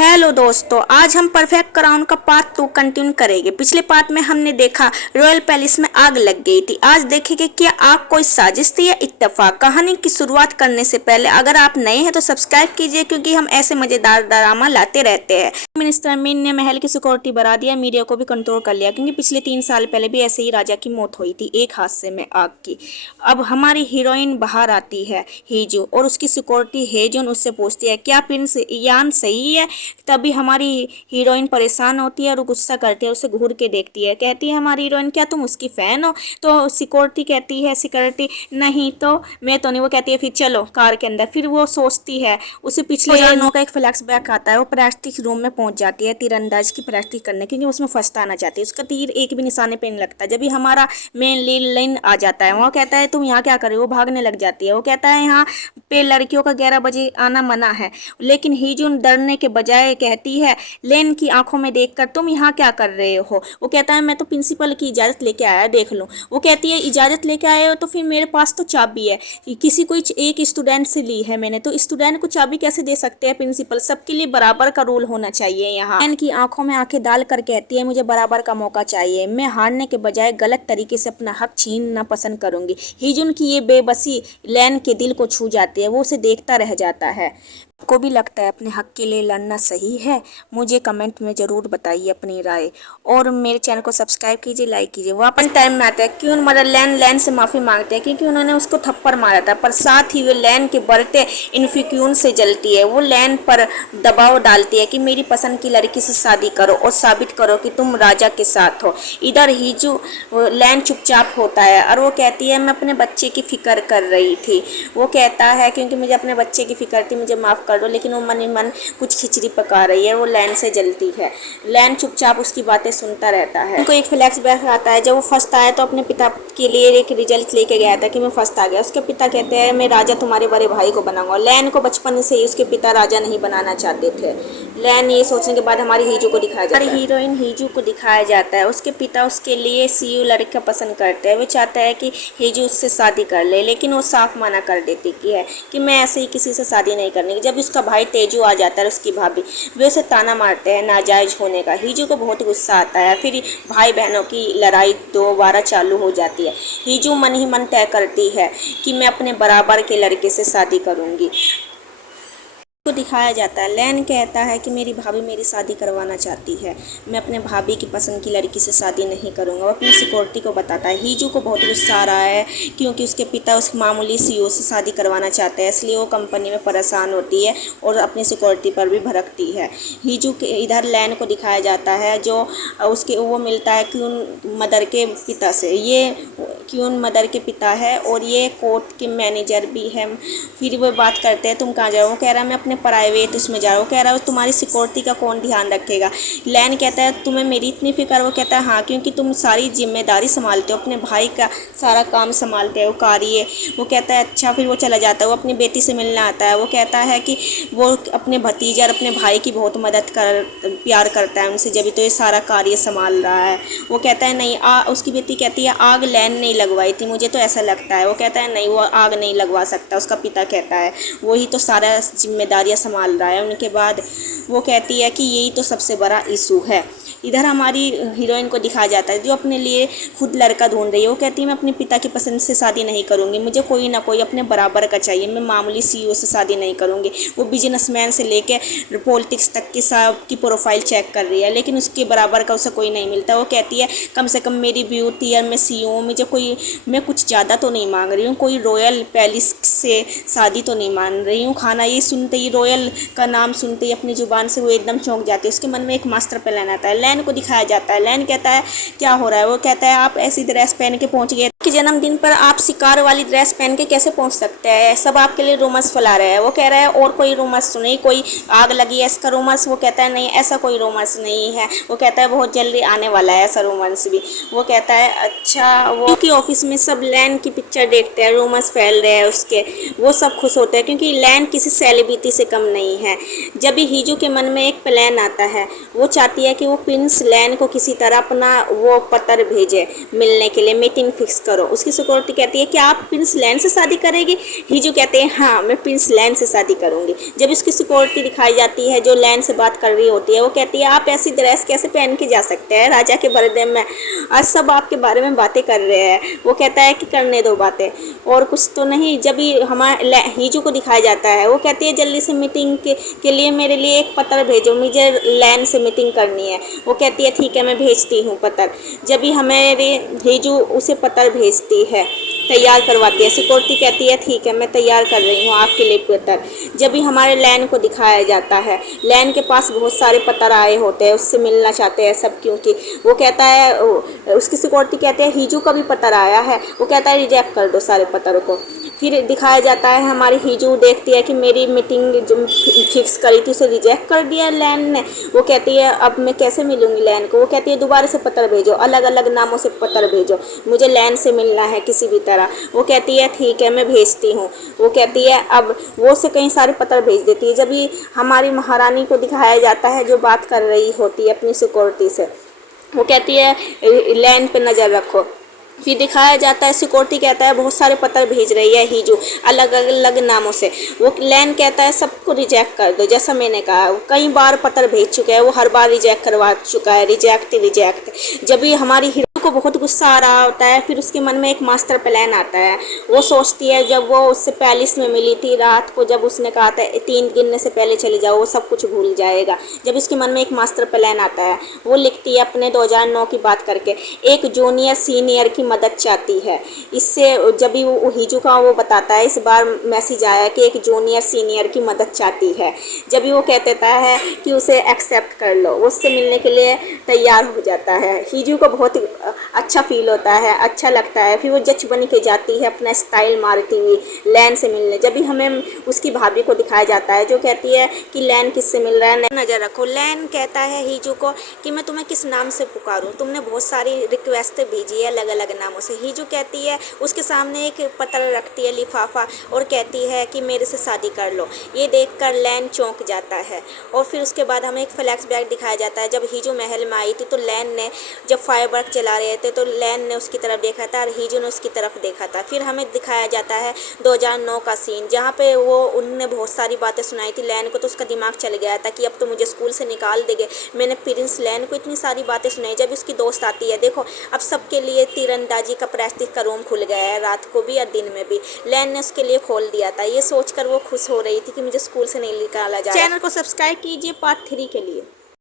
Hello दोस्तों, आज हम परफेक्ट क्राउन का पार्ट 2 कंटिन्यू करेंगे। पिछले पार्ट में हमने देखा रॉयल पैलेस में आग लग गई थी। आज देखेंगे क्या आग कोई साजिश थी या इत्तेफाक। कहानी की शुरुआत करने से पहले अगर आप नए हैं तो सब्सक्राइब कीजिए, क्योंकि हम ऐसे मजेदार ड्रामा लाते रहते हैं। मिनिस्टर मीन ने महल की सिक्योरिटी बढ़ा दिया, मीडिया को भी कंट्रोल कर लिया, क्योंकि पिछले 3 साल पहले भी ऐसे ही राजा की मौत हुई थी, एक हादसे में आग की। अब हमारी हीरोइन बाहर आती है हीजू, और उसकी सिक्योरिटी हेजुन उससे पूछती है क्या प्रिंस यान सही है। तभी हमारी हीरोइन परेशान होती है और गुस्सा करती है, उसे घूर के देखती है, कहती है हमारी हीरोइन क्या तुम उसकी फैन हो। तो सिक्योरिटी कहती है, सिक्योरिटी नहीं तो मैं तो नहीं। वो कहती है फिर चलो कार के अंदर। फिर वो सोचती है, उसे पिछले जानों का एक फ्लैश बैक आता है। वो प्रैक्टिस रूम में पहुंच जाती है तीरंदाज की प्रैक्टिस करने, क्योंकि उसमें फर्स्ट आना चाहती है। उसका तीर एक भी निशाने पे नहीं लगता। जब भी हमारा मेन लीड लाइन आ जाता है, वो कहता है तुम यहाँ क्या कर रहे हो। वो भागने लग जाती है। वो कहता है यहाँ पे लड़कियों का 11 बजे आना मना है। लेकिन हीजुन डरने के बजाय कहती है लेन की आंखों में देखकर तुम यहाँ क्या कर रहे हो। वो कहता है मैं तो प्रिंसिपल की इजाज़त लेके आया, देख लो। वो कहती है इजाज़त लेके आए हो तो फिर मेरे पास तो चाबी है, किसी कोई एक स्टूडेंट से ली है मैंने, तो स्टूडेंट को चाबी कैसे दे सकते हैं प्रिंसिपल। सबके लिए बराबर का रूल होना चाहिए यहाँ। लेन की आंखों में आंखें डाल कर कहती है मुझे बराबर का मौका चाहिए, मैं हारने के बजाय गलत तरीके से अपना हक छीनना पसंद करूंगी। हीजुन की ये बेबसी लेन के दिल को छू जाती है, वो उसे देखता रह जाता है। को भी लगता है अपने हक के लिए लड़ना सही है। मुझे कमेंट में ज़रूर बताइए अपनी राय, और मेरे चैनल को सब्सक्राइब कीजिए, लाइक कीजिए। वापस टाइम में आता है क्यों मदर लैन से माफ़ी मांगते हैं, क्योंकि उन्होंने उसको थप्पड़ मारा था। पर साथ ही वे लैन के बढ़ते इन्फिक्यून से जलती है। वो लैन पर दबाव डालती है कि मेरी पसंद की लड़की से शादी करो और साबित करो कि तुम राजा के साथ हो। इधर हीजू लैन चुपचाप होता है और वो कहती है मैं अपने बच्चे की फिक्र कर रही थी। वो कहता है क्योंकि मुझे अपने बच्चे की फिक्र थी, मुझे माफ़ कर दो। लेकिन वो मन ही मन कुछ खिचड़ी पका रही है। वो लैन से जलती है। लैन चुपचाप उसकी बातें सुनता रहता है। उनको एक फ्लैश बैक आता है, जब वो फर्स्ट आया तो अपने पिता के लिए एक रिजल्ट लेके गया था कि मैं फर्स्ट आ गया। उसके पिता कहते हैं मैं राजा तुम्हारे बड़े भाई को बनाऊंगा। लैन को बचपन से ही उसके पिता राजा नहीं बनाना चाहते थे। लैन ये सोचने के बाद हमारी हीजू को दिखाया जाता है, हीरोइन हीजू को दिखाया जाता है। उसके पिता उसके लिए सीयू लड़का पसंद करते हैं। वो चाहता है कि हीजू उससे शादी कर ले, लेकिन वो साफ मना कर देती है कि मैं ऐसे ही किसी से शादी नहीं करने की। जब उसका भाई तेजू आ जाता है, उसकी भाभी, वे उसे ताना मारते हैं नाजायज होने का। हीजू को बहुत गुस्सा आता है। फिर भाई बहनों की लड़ाई दोबारा चालू हो जाती है। हीजू मन ही मन तय करती है कि मैं अपने बराबर के लड़के से शादी करूंगी। को दिखाया जाता है। लैन कहता है कि मेरी भाभी मेरी शादी करवाना चाहती है, मैं अपने भाभी की पसंद की लड़की से शादी नहीं करूंगा। वो अपनी सिक्योरिटी को बताता है। हीजू को बहुत गुस्सा आ रहा है क्योंकि उसके पिता उस मामूली सीईओ से शादी करवाना चाहते हैं, इसलिए वो कंपनी में परेशान होती है और अपनी सिक्योरिटी पर भी भड़कती है। हीजू के इधर लैन को दिखाया जाता है जो उसके वो मिलता है क्यून मदर के पिता से। ये क्यून मदर के पिता है और ये कोर्ट के मैनेजर भी है। फिर वो बात करते हैं तुम कहाँ जा रहे हो। वो कह रहा है मैं अपने प्राइवेट उसमें जा रहा हूँ। कह रहा है तुम्हारी सिक्योरिटी का कौन ध्यान रखेगा। लैन कहता है तुम्हें मेरी इतनी फिक्र। वो कहता है हाँ, क्योंकि तुम सारी जिम्मेदारी संभालते हो, अपने भाई का सारा काम संभालते हो, कार्य। वो कहता है अच्छा। फिर वो चला जाता है। वो अपनी बेटी से मिलने आता है। वो कहता है कि वो अपने भतीजे और अपने भाई की बहुत मदद प्यार करता है उनसे, जब तो ये सारा कार्य संभाल रहा है। वो कहता है नहीं उसकी बेटी कहती है आग लैन नहीं लगवाई थी, मुझे तो ऐसा लगता है। वो कहता है नहीं, वो आग नहीं लगवा सकता। उसका पिता कहता है वही तो सारा जिम्मेदारियां संभाल रहा है। उनके बाद वो कहती है कि यही तो सबसे बड़ा इशू है। इधर हमारी हीरोइन को दिखाया जाता है जो अपने लिए खुद लड़का ढूंढ रही है। वो कहती है मैं अपने पिता की पसंद से शादी नहीं करूंगी, मुझे कोई ना कोई अपने बराबर का चाहिए, मैं मामूली सीईओ से शादी नहीं करूंगी। वो बिजनेसमैन से लेकर पॉलिटिक्स तक की सबकी प्रोफाइल चेक कर रही है, लेकिन उसके बराबर का उसे कोई नहीं मिलता। वो कहती है कम से कम मेरी ब्यूटी और मैं सीईओ, मैं कुछ ज़्यादा तो नहीं मांग रही हूँ, कोई रॉयल पैलेस से शादी तो नहीं मान रही हूँ। खाना ये सुनते ही, रॉयल का नाम सुनते ही अपनी ज़ुबान से वो एकदम चौंक जाती है। उसके मन में एक मास्टर प्लान आता है। लैन को दिखाया जाता है। लैन कहता है क्या हो रहा है। वो कहता है आप ऐसी ड्रेस पहन के पहुंच गए कि जन्मदिन पर आप शिकार वाली ड्रेस पहन के कैसे पहुंच सकते हैं, सब आपके लिए रूमर्स फैला रहे हैं। वो कह रहा है और कोई रूमर्स तो नहीं, कोई आग लगी है इसका रूमर्स। वो कहता है नहीं, ऐसा कोई रूमर्स नहीं है। वो कहता है बहुत जल्दी आने वाला है ऐसा रूमर्स भी। वो कहता है अच्छा। वो क्योंकि ऑफिस में सब लैन की पिक्चर देखते हैं, रूमर्स फैल रहे हैं उसके, वो सब खुश होते हैं क्योंकि लैन किसी सेलिब्रिटी से कम नहीं है। जब भी हीजू के मन में एक प्लान आता है, वो चाहती है कि वो प्रिंस लैन को किसी तरह अपना वो पत्र भेजे मिलने के लिए, मीटिंग फिक्स करो। करो। उसकी सिक्योरिटी कहती है क्या आप प्रिंस लैन से शादी करेगी? हीजू कहते हैं हाँ मैं प्रिंस लैन से शादी करूंगी। जब इसकी सिक्योरिटी दिखाई जाती है जो लैन से बात कर रही होती है, वो कहती है आप ऐसी ड्रेस कैसे पहन के जा सकते हैं राजा के बर्थडे में, आज सब आपके बारे में बातें कर रहे हैं। वो कहता है कि करने दो बातें, और कुछ तो नहीं। जब भी हमारे हीजू को दिखाया जाता है, वो कहती है जल्दी से मीटिंग के लिए मेरे लिए एक पत्र भेजो, मुझे लैन से मीटिंग करनी है। वो कहती है ठीक है मैं भेजती हूँ पत्र। जब भी हमारे हीजू उसे पत्र भेजती है, तैयार करवाती है, सिक्योरिटी कहती है ठीक है मैं तैयार कर रही हूँ आपके लिए पत्र। जब भी हमारे लैन को दिखाया जाता है, लैन के पास बहुत सारे पत्र आए होते हैं, उससे मिलना चाहते हैं सब, क्योंकि वो कहता है, उसकी सिक्योरिटी कहते हैं हीजू का भी पत्र आया है। वो कहता है रिजेक्ट कर दो सारे पत्रों को। फिर दिखाया जाता है हमारी हीजू देखती है कि मेरी मीटिंग जो फिक्स करी थी उसे रिजेक्ट कर दिया लैन ने। वो कहती है अब मैं कैसे मिलूंगी लैन को? वो कहती है दोबारा से पत्र भेजो, अलग अलग नामों से पत्र भेजो, मुझे लैन से मिलना है किसी भी तरह। वो कहती है ठीक है मैं भेजती हूँ। वो कहती है अब वो से कई सारे पत्र भेज देती है। जब भी हमारी महारानी को दिखाया जाता है जो बात कर रही होती है अपनी सिक्योरिटी से, वो कहती है लैन पे नज़र रखो। फिर दिखाया जाता है सिक्योरिटी कहता है बहुत सारे पत्र भेज रही है हीजू अलग अलग नामों से। वो लैन कहता है सबको रिजेक्ट कर दो, जैसा मैंने कहा कई बार पत्र भेज चुके हैं, वो हर बार रिजेक्ट करवा चुका है, रिजेक्ट रिजेक्ट। जब भी हमारी हीरो को बहुत गुस्सा आ रहा होता है, फिर उसके मन में एक मास्टर प्लान आता है। वो सोचती है जब वो उससे पैलेस में मिली थी रात को, जब उसने कहा था 3 गिनने से पहले चले जाओ, वो सब कुछ भूल जाएगा। जब उसके मन में एक मास्टर प्लान आता है, वो लिखती है अपने 2009 की बात करके, एक जूनियर सीनियर की मदद चाहती है। इससे जब भी वो हीजू का वो बताता है, इस बार मैसेज आया कि एक जूनियर सीनियर की मदद चाहती है। जब भी वो कह देता है कि उसे एक्सेप्ट कर लो, उससे मिलने के लिए तैयार हो जाता है। हीजू को बहुत अच्छा फील होता है, अच्छा लगता है। फिर वो जज बन के जाती है अपना स्टाइल मारती हुई लैन से मिलने। जब भी हमें उसकी भाभी को दिखाया जाता है जो कहती है कि लैन किससे मिल रहा है, नज़र रखो। लैन कहता है हीजू को कि मैं तुम्हें किस नाम से पुकारूं, तुमने बहुत सारी रिक्वेस्ट भेजी है अलग अलग नामों से। हीजू कहती है, उसके सामने एक पत्र रखती है लिफाफा, और कहती है कि मेरे से शादी कर लो। ये देखकर लैन चौंक जाता है। और फिर उसके बाद हमें एक फ्लैशबैक दिखाया जाता है जब हीजू महल में आई थी, तो लैन ने जब फायरवर्क चला रहे थे तो लैन ने उसकी तरफ देखा था और हीजू ने उसकी तरफ देखा था। फिर हमें दिखाया जाता है 2009 का सीन, जहाँ पे वो उनने बहुत सारी बातें सुनाई थी लैन को, तो उसका दिमाग चल गया था कि अब तो मुझे स्कूल से निकाल देंगे, मैंने प्रिंस लैन को इतनी सारी बातें सुनाई। जब उसकी दोस्त आती है, देखो अब सबके लिए तीरंदाजी का प्रैक्टिस का रूम खुल गया है, रात को भी और दिन में भी, लैन ने उसके लिए खोल दिया था। ये सोचकर वो खुश हो रही थी कि मुझे स्कूल से नहीं निकाला जाए। चैनल को सब्सक्राइब कीजिए पार्ट 3 के लिए।